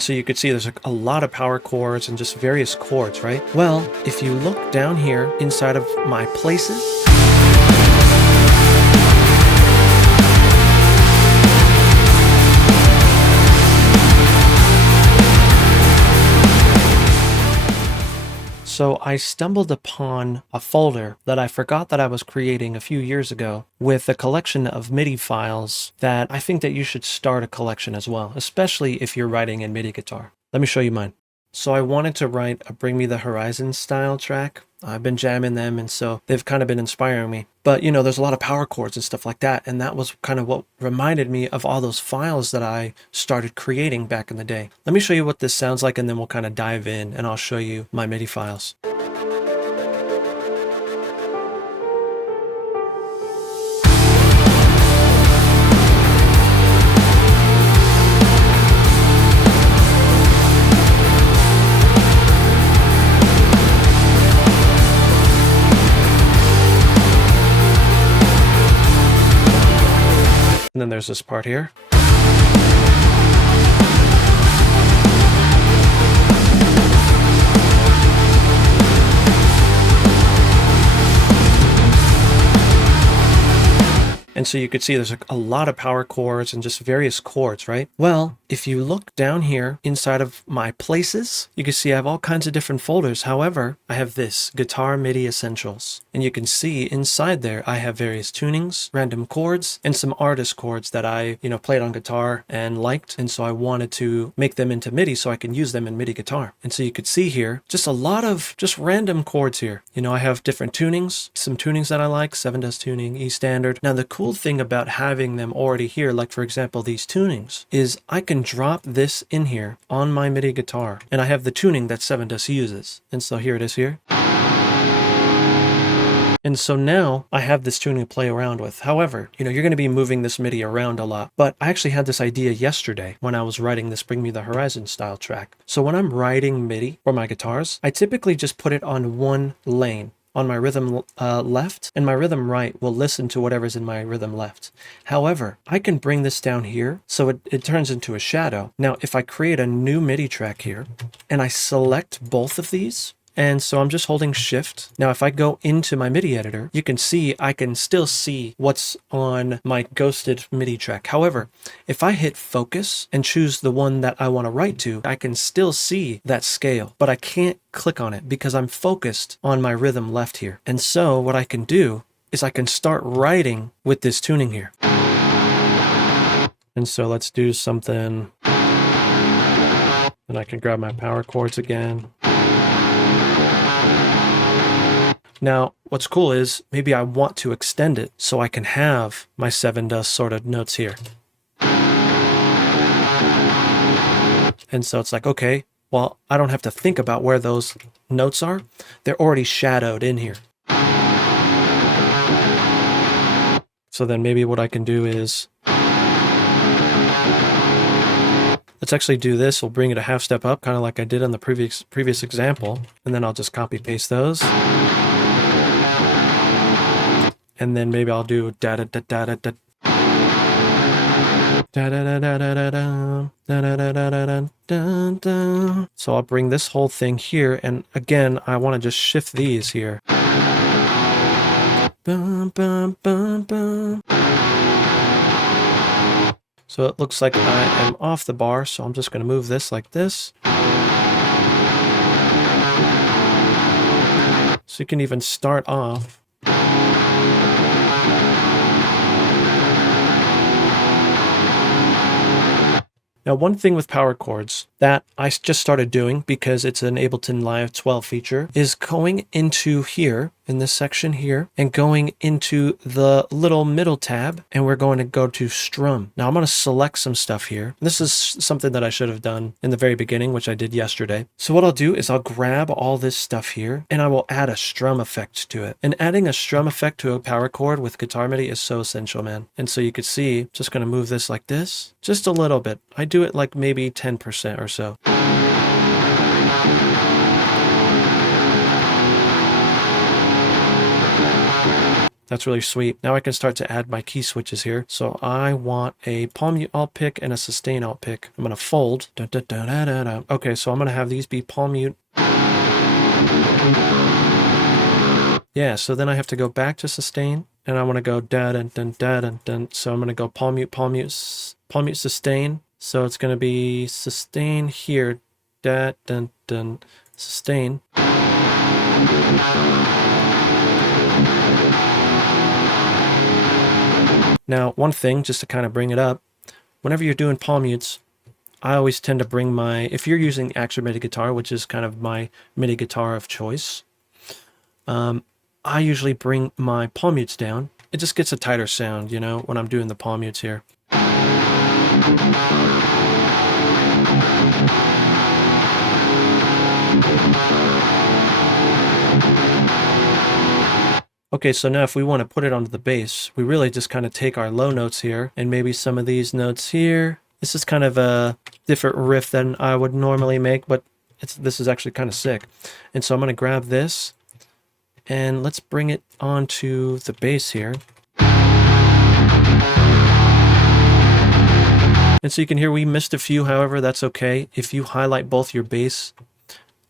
And so you could see there's a lot of power chords and just various chords, right? Well, if you look down here inside of my places, so I stumbled upon a folder that I forgot that I was creating a few years ago with a collection of MIDI files that I think that you should start a collection as well, especially if you're writing in MIDI guitar. Let me show you mine. So I wanted to write a Bring Me the Horizon style track. I've been jamming them, and so they've kind of been inspiring me. But, you know, there's a lot of power chords and stuff like that, and that was kind of what reminded me of all those files that I started creating back in the day. Let me show you what this sounds like, and then we'll kind of dive in, and I'll show you my MIDI files. And then there's this part here. And so you could see there's a lot of power chords and just various chords, right? Well, if you look down here inside of my places, you can see I have all kinds of different folders. However, I have this Guitar MIDI Essentials. And you can see inside there, I have various tunings, random chords, and some artist chords that I, played on guitar and liked. And so I wanted to make them into MIDI so I can use them in MIDI guitar. And so you could see here, just a lot of just random chords here. I have different tunings, some tunings that I like, 7-dust tuning, E standard. Now the cool thing about having them already here, like for example these tunings, is I can drop this in here on my MIDI guitar, and I have the tuning that 7-dust uses. And so here it is here. And so now I have this tuning to play around with. However, you're going to be moving this MIDI around a lot. But I actually had this idea yesterday when I was writing this Bring Me the Horizon style track. So when I'm writing MIDI for my guitars, I typically just put it on one lane, on my rhythm left, and my rhythm right will listen to whatever's in my rhythm left. However, I can bring this down here so it turns into a shadow. Now, if I create a new MIDI track here and I select both of these, and so I'm just holding shift. Now, if I go into my MIDI editor, you can see I can still see what's on my ghosted MIDI track. However, if I hit focus and choose the one that I want to write to, I can still see that scale, but I can't click on it because I'm focused on my rhythm left here. And so what I can do is I can start writing with this tuning here. And so let's do something, and I can grab my power chords again. Now, what's cool is maybe I want to extend it so I can have my 7-dust sort of notes here. And so it's like, okay, well, I don't have to think about where those notes are. They're already shadowed in here. So then maybe what I can do is, let's actually do this. We'll bring it a half step up, kind of like I did on the previous example. And then I'll just copy paste those. And then maybe I'll do da da da da da da da da da da da da da da. So I'll bring this whole thing here, and again I want to just shift these here. Bum, bum, bum, bum. So it looks like I am off the bar, so I'm just going to move this like this. So you can even start off. Now, one thing with power chords that I just started doing because it's an Ableton Live 12 feature is going into here, in this section here, and going into the little middle tab, and we're going to go to strum. Now, I'm going to select some stuff here. This is something that I should have done in the very beginning, which I did yesterday. So what I'll do is I'll grab all this stuff here, and I will add a strum effect to it. And adding a strum effect to a power chord with Guitar MIDI is so essential, man. And so you could see, just going to move this like this, just a little bit. I do it like maybe 10% or so. That's really sweet. Now I can start to add my key switches here. So I want a palm mute alt pick and a sustain alt pick. I'm going to fold. Dun, dun, dun, dun, dun, dun. Okay, so I'm going to have these be palm mute. Yeah, so then I have to go back to sustain, and I want to go da dun dun da dun dun. So I'm going to go palm mute, sustain. So it's going to be sustain here, da dun dun, sustain. Now, one thing, just to kind of bring it up, whenever you're doing palm mutes, I always tend to bring my, if you're using Actor MIDI guitar, which is kind of my MIDI guitar of choice, I usually bring my palm mutes down. It just gets a tighter sound, you know, when I'm doing the palm mutes here. Okay, so now if we want to put it onto the bass, we really just kind of take our low notes here and maybe some of these notes here. This is kind of a different riff than I would normally make, but this is actually kind of sick. And so I'm going to grab this and let's bring it onto the bass here. And so you can hear we missed a few, however, that's okay. If you highlight both your bass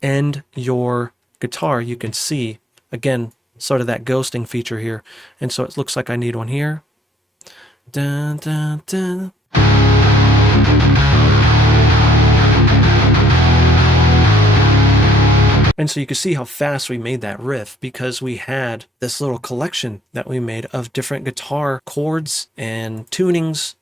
and your guitar, you can see, again, sort of that ghosting feature here. And so it looks like I need one here. Dun, dun, dun. And so you can see how fast we made that riff because we had this little collection that we made of different guitar chords and tunings.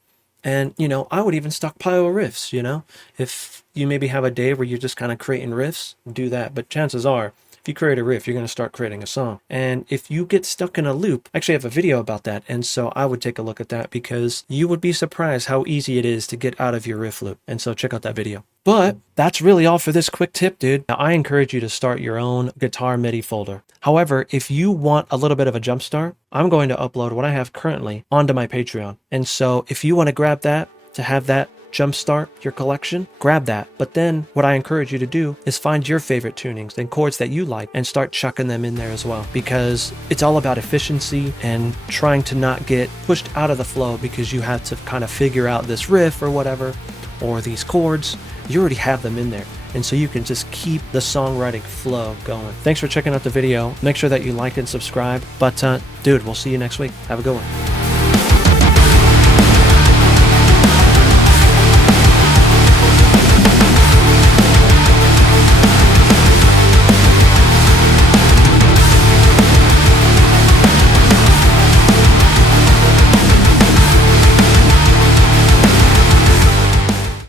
And, you know, I would even stockpile riffs, you know, if you maybe have a day where you're just kind of creating riffs, do that. But chances are, if you create a riff, you're going to start creating a song. And if you get stuck in a loop, I actually have a video about that. And so I would take a look at that because you would be surprised how easy it is to get out of your riff loop. And so check out that video. But that's really all for this quick tip, dude. Now, I encourage you to start your own guitar MIDI folder. However, if you want a little bit of a jump start, I'm going to upload what I have currently onto my Patreon. And so if you want to grab that, to have that jumpstart your collection, grab that. But then what I encourage you to do is find your favorite tunings and chords that you like and start chucking them in there as well, because it's all about efficiency and trying to not get pushed out of the flow because you have to kind of figure out this riff or whatever, or these chords. You already have them in there. And so you can just keep the songwriting flow going. Thanks for checking out the video. Make sure that you like and subscribe. But dude, we'll see you next week. Have a good one.